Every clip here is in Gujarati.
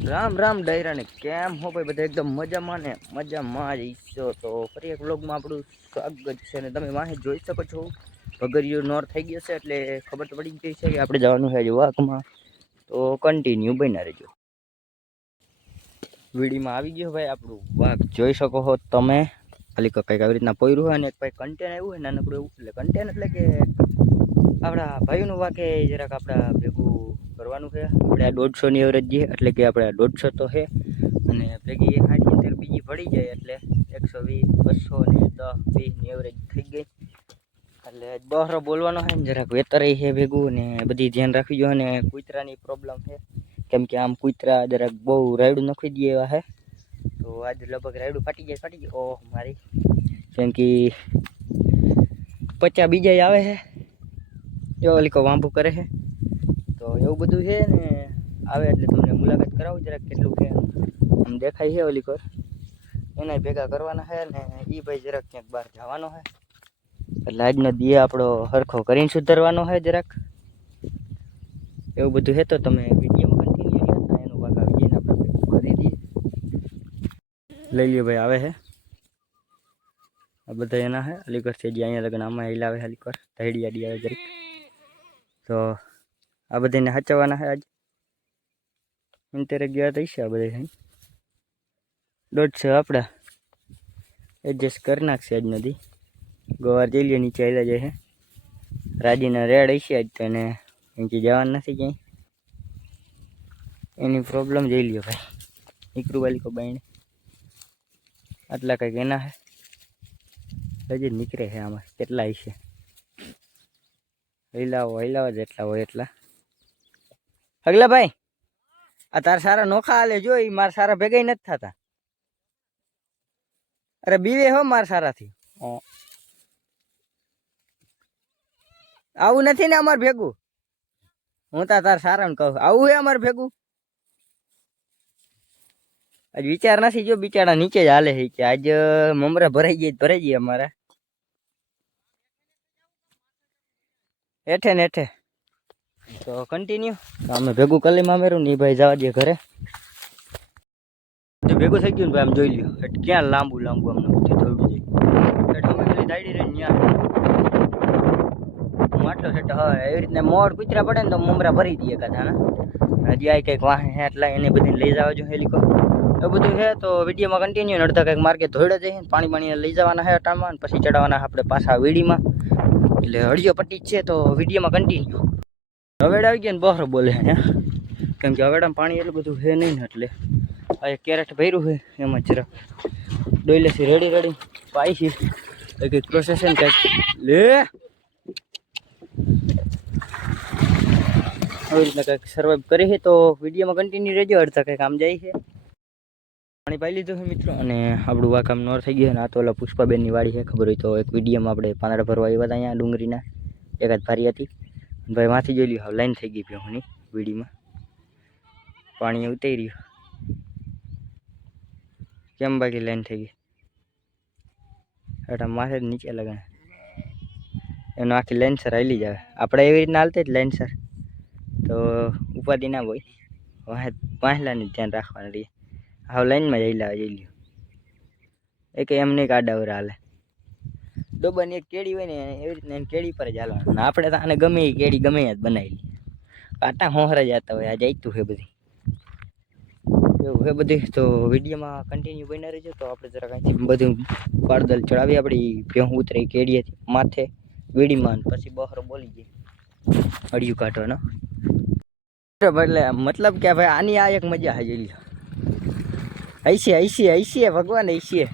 રામ રામ ડાયરાને કેમ હો ભાઈ બધા એકદમ મજામાં ને મજામાં જ ઈચ્છો તો ફરી એક વ્લોગમાં આપણું સ્વાગત છે ને તમે વાહે જોઈ શકો છો ભગરિયું નોર થઈ ગયો છે એટલે ખબર તો પડી ગઈ છે કે આપણે જવાનું છે વાકમાં તો કન્ટિન્યુ બન્યા રહેજો વિડીયોમાં આવી ગયો ભાઈ આપણું વાક જોઈ શકો છો તમે ખાલી કંઈક આવી રીતના પોયરું હોય ને ભાઈ કન્ટેન આવ્યું હોય નાનકડું એવું એટલે કન્ટેન એટલે કે આપણા ભાઈઓનું વાકે જરાક આપણા ભેગું કરવાનું છે આપણે આ 150ની એવરેજ છે એટલે કે આપણે 150 તો છે અને ભેગી 60-70 બીજી પડી જાય એટલે 120 200 ને 10 20ની એવરેજ થઈ ગઈ એટલે બહરો બોલવાનો છે ને જરાક વેતરે છે ભેગું ને બધી ધ્યાન રાખવી જોઈએ અને કૂતરાની પ્રોબ્લેમ છે કેમ કે આમ કૂતરા જરાક બહુ રાયડું નખી દે એવા છે તો આજ લગભગ રાયડું ફાટી જાય ઓહ મારી કેમ કે 50 બીજા આવે છે જો ઓલીકો વાંભું કરે છે તો એવું બધું છે ને આવે એટલે તમને મુલાકાત કરાવું જરાક કેટલું છે આમ દેખાય છે ઓલી કોર એના ભેગા કરવાના છે ને એ ભાઈ જરાક ક્યાંક બહાર જવાનો છે એટલે આજનો દી આપણો હરખો કરીને સુધારવાનો છે જરાક એવું બધું છે તો તમે વિડીયોમાં કન્ટિન્યુ રહેતા એનું ભાગ આવી જઈને આપણે કરી દઈએ લઈ લ્યો ભાઈ આવે છે આ બધા એના છે અલીકર છે જે અહીંયા લગન આમાં હિલાવે અલીકર ધૈડિયાડી આવે જરીક તો આ બધાને સાચવવાના છે આજ અંતરે ગયા તો છે આ બધા 150 આપણા એડજસ્ટ કરી નાખશે આજ નદી ગવાર જઈ લે નીચે આવેલા જાય છે રાજીના રેડ હશે આજ તો એને અહીંથી જવાનું નથી ક્યાંય એની પ્રોબ્લેમ જઈ લ્યો ભાઈ નીકળું વાલી બાઈને આટલા કંઈક એના છે હજી નીકળે છે આમાં કેટલા હશે હૈલાવા જેટલા હોય એટલા હગલા ભાઈ આ તાર સારા નોખા હાલે જો મારા સારા ભેગા નથી થતા અરે બીવે હો મારા સારાથી આવું નથી ને અમાર ભેગું હું તાર સારા ને કહું આવું હે અમાર ભેગું આજ વિચાર નથી જો બિચારા નીચે જ હાલે છે કે આજ મમરા ભરાઈ જાય અમારા હેઠે ને હેઠે તો કન્ટિન્યુ અમે ભેગું કરી મામેરું ને ભાઈ જવા દે ઘરે ભેગું થઈ ગયું ને ભાઈ આમ જોઈ લ્યો ક્યાં લાંબુ અમને બધું દોડું જાય દાડી રહી ત્યાં માટલો છે હા એવી રીતના મોડ કૂતરા પડે ને તો મમરા ભરી દઈએ કાધાના હજી આ કંઈક વાહે એટલા એને બધી લઈ જવા જો હેલિકો એ બધું છે તો વિડીયોમાં કન્ટિન્યુ અડધા કંઈક માર્કે ધોડે જઈએ પાણી લઈ જવાના છે અટાણમાં અને પછી ચડાવવાના આપણે પાછા વીડીમાં એટલે હળિયો પટ્ટી જ છે તો વિડીયોમાં કન્ટિન્યુ હવેડ આવી ગયા ને બહરો બોલે હે કેમ કે હવેડામાં પાણી એટલું બધું છે નહીં ને એટલે આ એક કેરેટ ભર્યું છે એમાં જરા ડોઈલેથી રેડી પાઈ છે કંઈક પ્રોસેસ ને કંઈક લે આવી રીતના કંઈક સર્વાઈવ કરી છે તો વિડીયોમાં કન્ટિન્યુ રહેજો અડધા કંઈક આમ જાય છે પાણી પાઈ લીધું છે મિત્રો અને આપણું આ કામ નોર થઈ ગયું ને આ તો ઓલા પુષ્પાબેનની વાડી છે ખબર હોય તો એક વિડીયોમાં આપણે પાંદડા ભરવા આવ્યા હતા અહીંયા ડુંગળીના એકાદ ભારી હતી ભાઈ માંથી જોઈ લ્યો લાઈન થઈ ગઈ ભેહુની વીડીમાં પાણી ઉતરી રહ્યું કેમ બાકી લાઈન થઈ ગઈ એટા માથે નીચે લગાડે એનો આખી લેન્સર હાલી જાય આપણે એવી રીતના હાલતી જ લેન્સર તો ઉપાધિ ના હોય પાંચલાની ધ્યાન રાખવાનું રહીએ હવે લાઈનમાં જઈ લ્યો એ કે એમ નહીં કાડાવર હાલે ડોબાની એક કેડી હોય ને એવી રીતના એને કેડી પર જ હાલવાનું આપણે તો આને ગમે એ કેડી ગમે જ બનાવી લઈએ કાંટા હોહરા જતા હોય આ જઈતું છે બધી એવું છે બધી તો વિડીયોમાં કન્ટિન્યુ બની રહેજો તો આપણે જરાક અહીંથી બધું પારદલ ચડાવી આપણી ભેહું ઉતરી કેડીએથી માથે વીડીમાં પછી બહરો બોલી જાય અડિયું કાઢવાનો એટલે મતલબ કે ભાઈ આની આ એક મજા છે જોઈ લો હૈસીએ ભગવાન હૈસીએ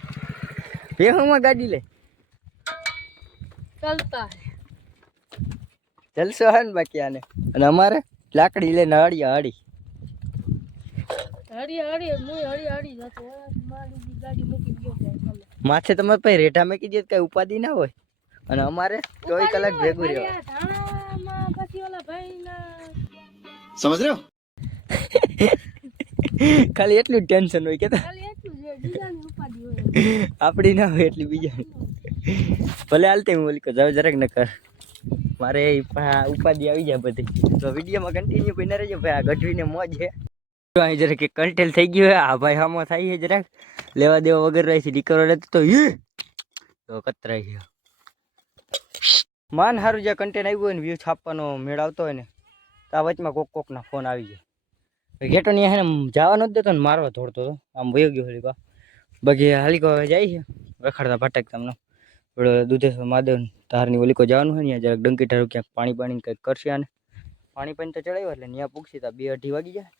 ભેહુંમાં ગાડી લે चलता है જલસો હે ને બાકી આને અને અમારે લાકડી લઈને હળી જતો મારી ગાડી મૂકી ગયો માથે તમારે પછી રેઢા મેકી દે કઈ ઉપાધિ ના હોય અને અમારે 24 કલાક ભેગું રહેવા પછી ઓલા ભાઈના સમજ રહ્યો ખાલી એટલું જ ટેન્શન હોય કે ખાલી એટલું છે બીજાની ઉપાધિ હોય આપડી ના હોય એટલી બીજા ભલે હાલતે હું ઓલી જાવ જરાક ન કર મારે ઉપાધિ આવી જાય બધી તો વિડીયોમાં કન્ટિન્યુ બને રહેજો ભાઈ આ ગઢવીને મોજ છે અહીં જરાક એક કંટેલ થઈ ગયું હે આ ભાઈ હામો થાય છે જરાક લેવા દેવા વગર રહી છે દીકરો રહેતો તો તો કતરાઈ ગયો માન સારું જ્યાં કન્ટેન્ટ આવ્યું હોય ને વ્યૂ છાપવાનો મેળ આવતો હોય ને તો આ વચમાં કોકના ફોન આવી જાય ઘેટો ને હે ને જવા નથી દેતો ને મારવા દોડતો હતો આમ વયો ગયો હલીકો બગી હલીકો જાય છે રખડતા ભટક તમને દૂધેશ્વર મહાદેવ તારની ઓલીકો જવાનું હોય ને જરાક ડંકી ઠારું ક્યાંક પાણી કંઈક કરશે આને પાણી તો ચડાવ્યું એટલે ત્યાં પૂછશે તો 2-2:30 વાગી જાય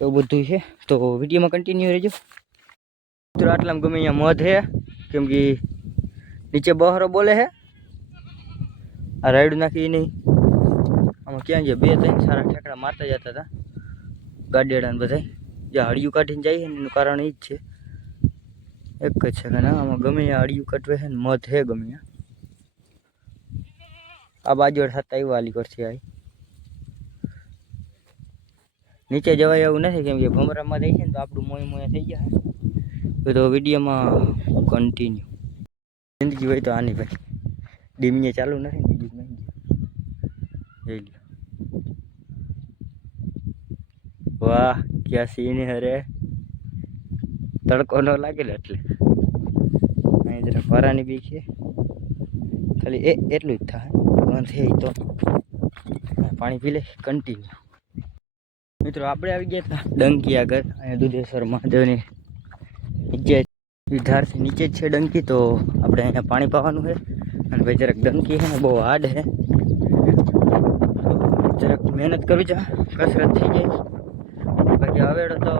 એવું બધું છે તો વિડીયોમાં કન્ટિન્યુ રહેજો મિત્રો આટલામાં ગમે અહીંયા મધ છે કેમ કે નીચે બહરો બોલે છે આ રાયડું નાખી નહીં આમાં ક્યાં ગયા 2-3 સારા ઠેકડા મારતા જતા હતા ગાડીડા ને બધા જે હળિયું કાઢીને જાય છે ને એનું કારણ એ જ છે એક જ છે કે ના આમાં ગમે ત્યાં હળિયું કાઢવે છે ને મધ છે ગમે ત્યાં આ બાજુ થતા એવું હાલી કરશે આ નીચે જવાય એવું નથી કેમ કે ભમરામાં થઈ છે ને તો આપણું મોય થઈ જાય તો વિડીયોમાં કન્ટિન્યુ જિંદગી હોય તો આની ભાઈ ડીમીએ ચાલુ નથી બીજું નહીં જોઈ લ્યો વાહ ક્યાં સીન હરે તડકો ન લાગે ને એટલે અહીં જરા ફરાની બી છે ખાલી એટલું જ થાય બંધ થઈ તો પાણી પી લે કન્ટિન્યુ મિત્રો આપણે આવી ગયા હતા ડંકી આગળ અહીંયા દૂધેશ્વર મહાદેવની ધારથી નીચે જ છે ડંકી તો આપણે અહીંયા પાણી પાવાનું છે અને ભાઈ જરાક ડંકી છે ને બહુ હાર્ડ છે જરાક મહેનત કરવી છે કસરત થઈ જાય બાકી હવેડો તો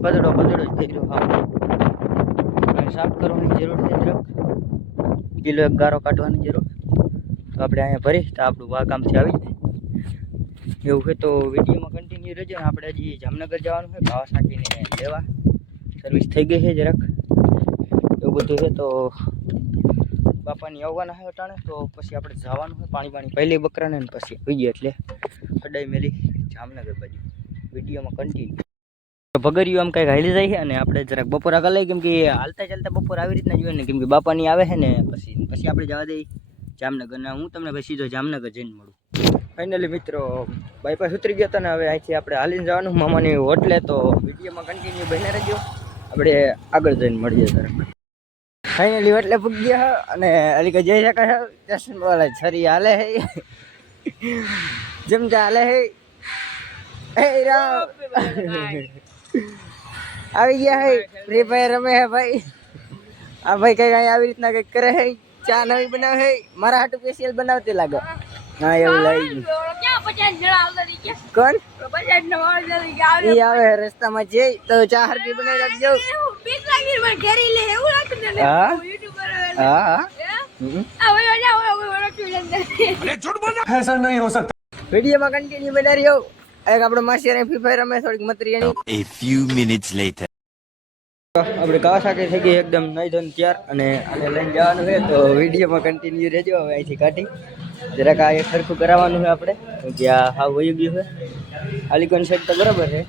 પદડો જ થઈ રહ્યો હા સાફ કરવાની જરૂર છે જરાક કિલો એક ગારો કાઢવાની જરૂર તો આપણે અહીંયા ભરી તો આપણું કામથી આવી જાય એવું હોય તો વિડીયોમાં કન્ટિન્યુ રહેજો ને આપણે હજી જામનગર જવાનું છે કાવાસાકીને લેવા સર્વિસ થઈ ગઈ છે જરાક એવું બધું છે તો બાપાની આવવાના છે અટાણે તો પછી આપણે જવાનું છે પાણી પહેલી બકરાને ને પછી હોઈ ગયા એટલે અડાઈ મેલી જામનગર બાજુ વિડીયોમાં કન્ટિન્યુ ભગરિયું આમ કંઈક હાલી જાય છે અને આપણે જરાક બપોર આગળ લઈ કેમ કે હાલતા ચાલતા બપોર આવી રીતના જોઈએ ને કેમ કે બાપાની આવે છે ને પછી આપણે જવા દઈએ જામનગર ને હું તમને પછી સીધો જામનગર જઈને મળું ફાઇનલી મિત્રો બાયપાસ ઉતરી ગયા હતા ને હવે અહીંથી આપણે હાલીને જવાનું મામાની હોટલે તો વિડીયોમાં કન્ટિન્યુ બને રહેજો આપણે આગળ જઈને મળીએ તરફ ફાઇનલી હોટલે પૂગી ગયા અને અલીકા જઈ શકાય સ્ટેશન વાળા છરી હાલે હે જેમ ચાલે હે આવી ગયા હે ફ્રી ફાયર રમે હે ભાઈ આ ભાઈ કઈ આવી રીતના કઈક કરે હે ચા નવી બનાવે હે મારા હાટુ સ્પેશિયલ બનાવતી લાગે હા એવું લાગી કોણ ઈ આવે રસ્તામાં જઈ તો ચા હરકી બનાવી રાખજો વિડીયોમાં કન્ટિન્યુ બના રહ્યો એક આપણો માસી ફ્રી ફાયર રમે થોડીક મતરી A few minutes later. આપણે કાવાસાકી થઈ ગઈ એકદમ નહીં ધોન તૈયાર અને આને લઈને જવાનું છે તો વિડીયોમાં કન્ટિન્યુ રહેજો હવે અહીંથી કાઢી જરાક આ એક સરખું કરાવવાનું છે આપણે જ્યાં હા વહી ગયું છે આલિકોન સેટ તો બરાબર છે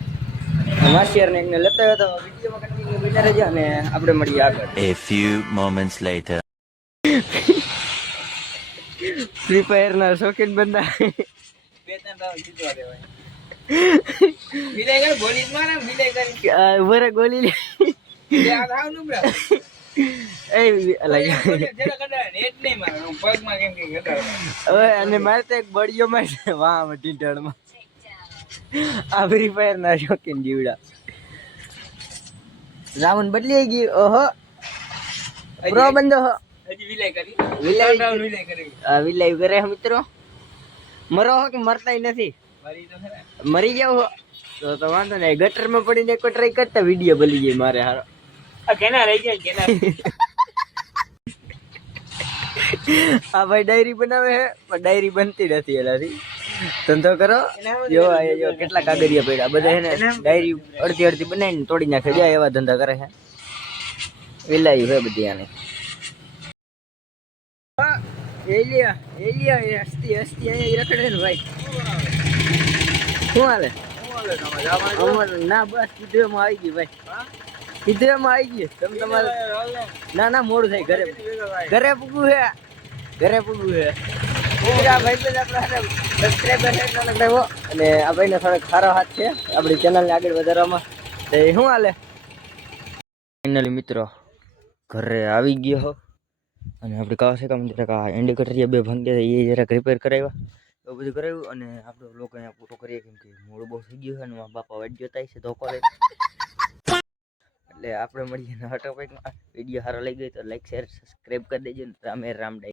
માસિયારને એકને લેતા આવ્યો તો વિડીયોમાં કન્ટિન્યુ બના રહેજો અને આપણે મળીએ આગળ A few moments later. Free ફાયરના શોખીન બંદા બરે ગોલી લે અને મારે તો એક બળિયો માં વાહ ઢીંઢળમાં આ ફ્રી ફાયર ના શોખીન જીવડા રાવણ બદલી ગઈ ઓહો પ્રો બંદો વિલાઈ કરે મિત્રો મરો હો કે મરતા નથી મરી જાવ તો વાંધો નહીં ગટરમાં પડીને એક ટ્રાય કરતા વિડીયો બની જાય મારે હારો કેના રહી જાય કેના આ ભાઈ ડાયરી બનાવે છે પણ ડાયરી બનતી નથી એનાથી ધંધો કરો જો કેટલા કાગળિયા પડ્યા બધા એને ડાયરી અડધી બનાવીને તોડી નાખે જાય એવા ધંધા કરે છે વિલાયું છે બધી આને એલિયા હસ્તી અહીંયા રખડે ને ભાઈ શું હાલે ના બસ કીધું આવી ગયું ભાઈ કીધું આવી ગયું તમે તમારે ના મોડું થાય ઘરે પૂગવું છે આ ભાઈ પણ આપણા સબસ્ક્રાઈબર છે નાનકડા અને આ ભાઈનો થોડોક સારો હાથ છે આપણી ચેનલને આગળ વધારવામાં. તો શું હાલે ફાઇનલી મિત્રો ઘરે આવી ગયો હો અને આપણે કહે છે કે અમે જરાક આ ઇન્ડિકેટર બે ભંગે એ જરાક રિપેર કરાવ્યા એવું બધું કરાવ્યું અને આપણે લોકો અહીંયા પૂરો કરીએ કેમ કે મોડું બહુ થઈ ગયું છે અને મારા બાપા વાટ જોતા છે ધોકો લઈ. એટલે આપણે મળીએ નવા ટોપિકમાં. વિડીયો સારો લાગી ગયો તો લાઈક શેર સબસ્ક્રાઈબ કરી દેજો. રામે રામ.